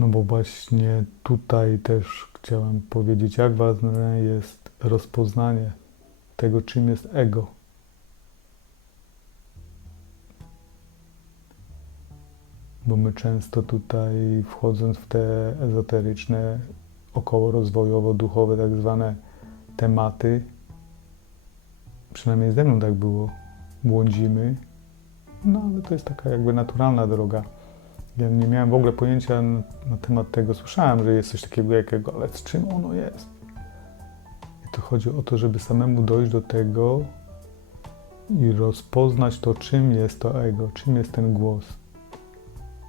No bo właśnie tutaj też chciałem powiedzieć, jak ważne jest rozpoznanie tego, czym jest ego. Bo my często tutaj, wchodząc w te ezoteryczne, około rozwojowo-duchowe, tak zwane tematy, przynajmniej ze mną tak było, błądzimy, no ale to jest taka jakby naturalna droga. Ja nie miałem w ogóle pojęcia na, na temat tego. Słyszałem, że jest coś takiego jakiego, ale z czym ono jest? I tu chodzi o to, żeby samemu dojść do tego i rozpoznać to, czym jest to ego, czym jest ten głos.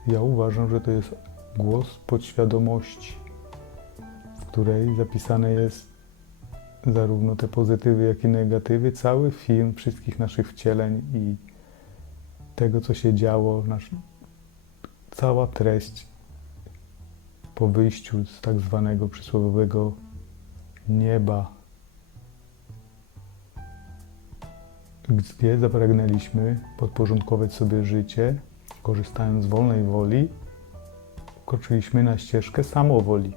Ja uważam, że to jest głos podświadomości, w której zapisane jest zarówno te pozytywy, jak i negatywy, cały film wszystkich naszych wcieleń i tego, co się działo, nasz, cała treść po wyjściu z tak zwanego przysłowiowego nieba, gdzie zapragnęliśmy podporządkować sobie życie, korzystając z wolnej woli, kroczyliśmy na ścieżkę samowoli.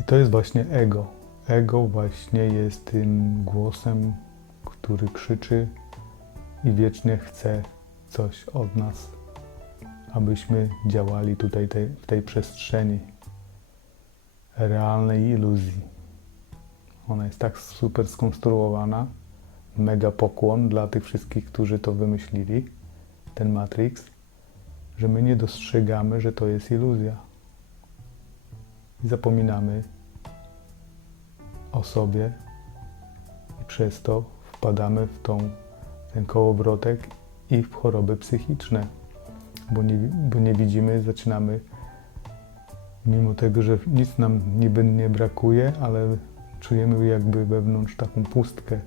I to jest właśnie ego. Ego właśnie jest tym głosem, który krzyczy i wiecznie chce coś od nas, abyśmy działali tutaj w tej przestrzeni realnej iluzji. Ona jest tak super skonstruowana, mega pokłon dla tych wszystkich, którzy to wymyślili, ten Matrix, że my nie dostrzegamy, że to jest iluzja. I zapominamy o sobie i przez to wpadamy w tą ten kołowrotek i w choroby psychiczne, bo nie, bo nie widzimy, zaczynamy, mimo tego, że nic nam niby nie brakuje, ale czujemy jakby wewnątrz taką pustkę.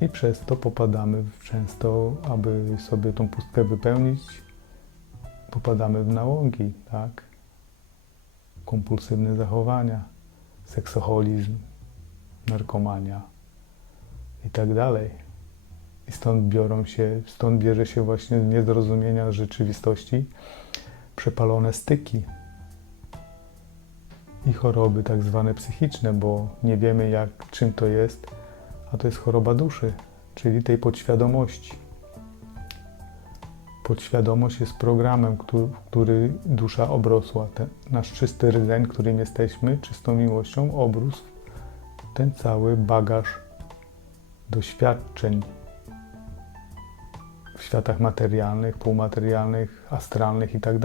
I przez to popadamy często, aby sobie tą pustkę wypełnić, popadamy w nałogi, tak? Kompulsywne zachowania, seksoholizm, narkomania i tak dalej. I stąd biorą się, stąd bierze się właśnie niezrozumienia rzeczywistości przepalone styki i choroby tak zwane psychiczne, bo nie wiemy jak, czym to jest, a to jest choroba duszy, czyli tej podświadomości. Podświadomość jest programem, który, który dusza obrosła. Ten nasz czysty rdzeń, którym jesteśmy, czystą miłością, obrósł ten cały bagaż doświadczeń w światach materialnych, półmaterialnych, astralnych i tak.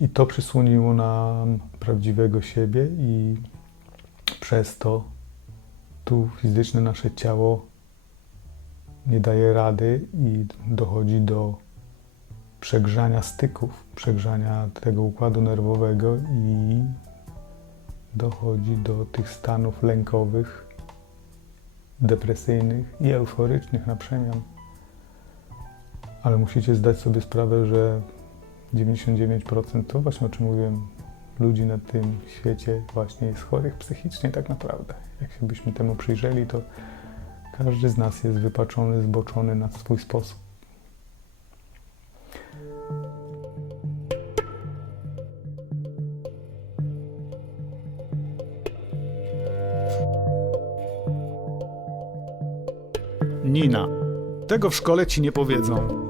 I to przysłoniło nam prawdziwego siebie i przez to tu fizyczne nasze ciało nie daje rady i dochodzi do przegrzania styków, przegrzania tego układu nerwowego i dochodzi do tych stanów lękowych, depresyjnych i euforycznych na przemian. Ale musicie zdać sobie sprawę, że 99% to właśnie o czym mówiłem, ludzi na tym świecie właśnie jest chorych psychicznie tak naprawdę. Jak się byśmy temu przyjrzeli, to każdy z nas jest wypaczony, zboczony na swój sposób. Nina. Tego w szkole ci nie powiedzą.